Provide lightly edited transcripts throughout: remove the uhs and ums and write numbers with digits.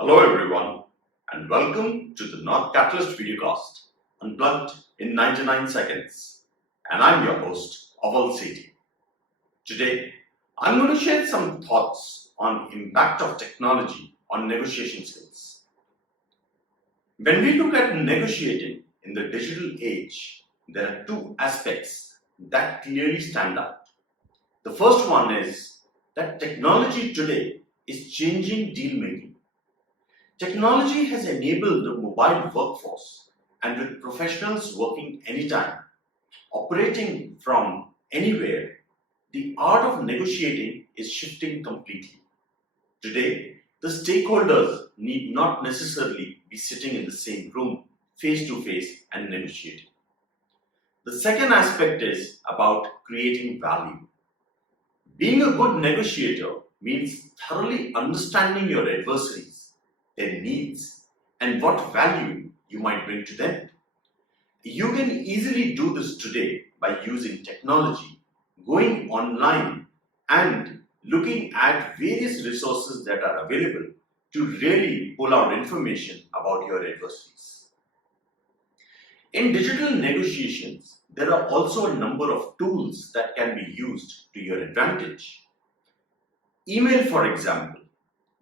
Hello everyone and welcome to the North Catalyst videocast, Unplugged in 99 seconds. And I'm your host, Aval Sethi. Today, I'm going to share some thoughts on impact of technology on negotiation skills. When we look at negotiating in the digital age, there are two aspects that clearly stand out. The first one is that technology today is changing deal making. Technology has enabled the mobile workforce, and with professionals working anytime, operating from anywhere, the art of negotiating is shifting completely. Today, the stakeholders need not necessarily be sitting in the same room face to face and negotiating. The second aspect is about creating value. Being a good negotiator means thoroughly understanding your adversaries, their needs, and what value you might bring to them. You can easily do this today by using technology, going online, and looking at various resources that are available to really pull out information about your adversaries. In digital negotiations, there are also a number of tools that can be used to your advantage. Email, for example,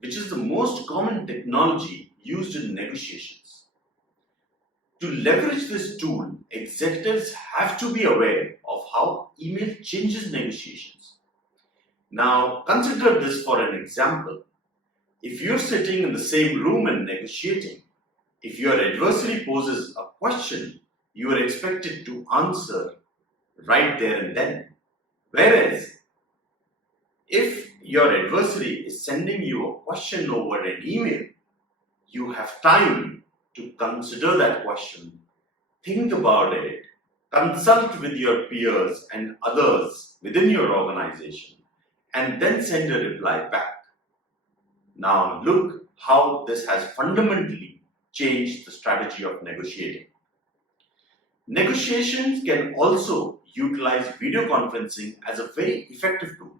which is the most common technology used in negotiations. To leverage this tool, executives have to be aware of how email changes negotiations. Now, consider this for an example. If you're sitting in the same room and negotiating, if your adversary poses a question, you are expected to answer right there and then. Whereas, if your adversary is sending you a question over an email, you have time to consider that question, think about it, consult with your peers and others within your organization, and then send a reply back. Now look how this has fundamentally changed the strategy of negotiating. Negotiations can also utilize video conferencing as a very effective tool.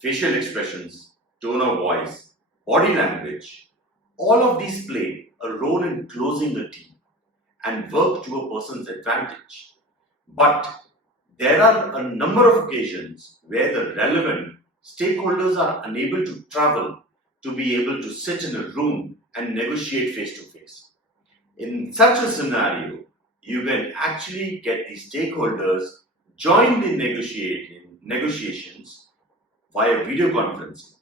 Facial expressions, tone of voice, body language, all of these play a role in closing a deal and work to a person's advantage. But there are a number of occasions where the relevant stakeholders are unable to travel to be able to sit in a room and negotiate face to face. In such a scenario, you can actually get the stakeholders join the negotiations via video conferencing.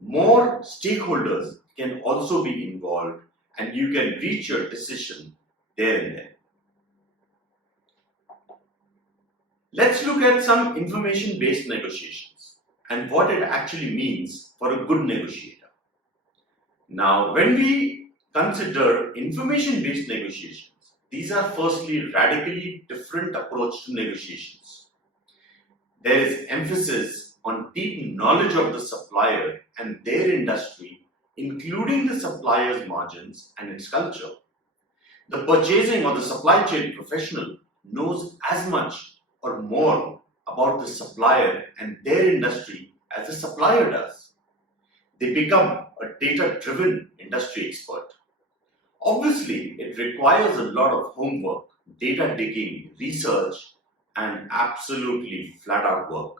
More stakeholders can also be involved and you can reach your decision there and then. Let's look at some information-based negotiations and what it actually means for a good negotiator. Now, when we consider information-based negotiations, these are firstly radically different approach to negotiations. There is emphasis on deep knowledge of the supplier and their industry, including the supplier's margins and its culture. The purchasing or the supply chain professional knows as much or more about the supplier and their industry as the supplier does. They become a data-driven industry expert. Obviously, it requires a lot of homework, data digging, research, and absolutely flat-out work.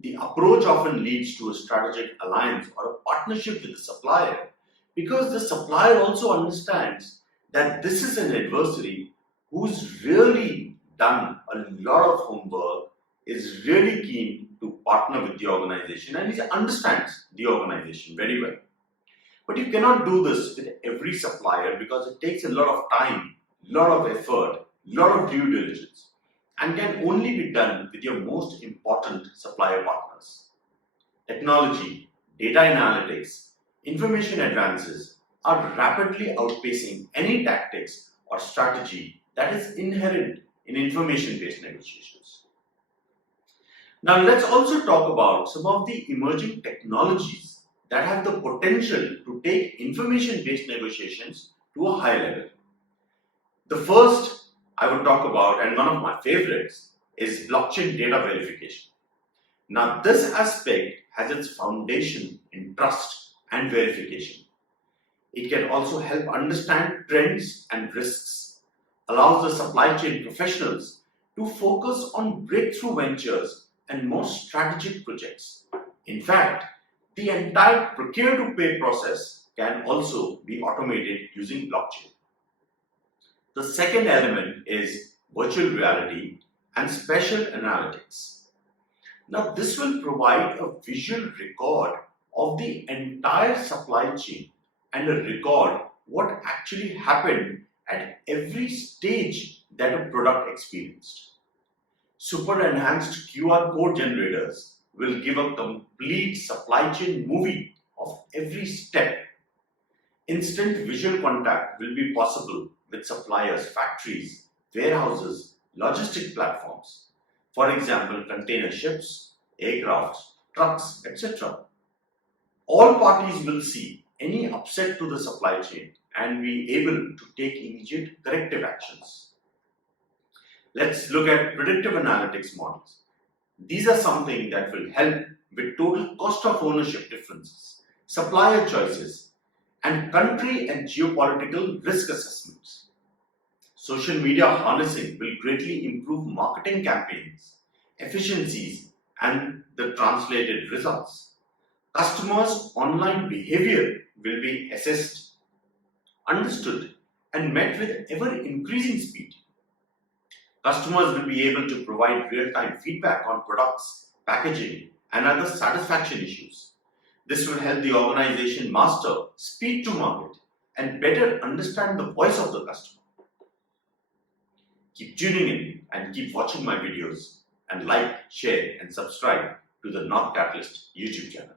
The approach often leads to a strategic alliance or a partnership with the supplier because the supplier also understands that this is an adversary who's really done a lot of homework, is really keen to partner with the organization, and he understands the organization very well. But you cannot do this with every supplier because it takes a lot of time, a lot of effort, a lot of due diligence, and can only be done with your most important supplier partners. Technology, data analytics, information advances are rapidly outpacing any tactics or strategy that is inherent in information-based negotiations. Now let's also talk about some of the emerging technologies that have the potential to take information-based negotiations to a high level. The first I would talk about, and one of my favorites, is blockchain data verification. Now, this aspect has its foundation in trust and verification. It can also help understand trends and risks, allows the supply chain professionals to focus on breakthrough ventures and more strategic projects. In fact, the entire procure to pay process can also be automated using blockchain. The second element is virtual reality and spatial analytics. Now, this will provide a visual record of the entire supply chain and a record what actually happened at every stage that a product experienced. Super enhanced QR code generators will give a complete supply chain movie of every step. Instant visual contact will be possible with suppliers, factories, warehouses, logistic platforms. For example, container ships, aircrafts, trucks, etc. All parties will see any upset to the supply chain and be able to take immediate corrective actions. Let's look at predictive analytics models. These are something that will help with total cost of ownership differences, supplier choices, and country and geopolitical risk assessments. Social media harnessing will greatly improve marketing campaigns, efficiencies, and the translated results. Customers' online behavior will be assessed, understood, and met with ever increasing speed. Customers will be able to provide real-time feedback on products, packaging, and other satisfaction issues. This will help the organization master speed to market and better understand the voice of the customer. Keep tuning in and keep watching my videos, and like, share, and subscribe to the Not Catalyst YouTube channel.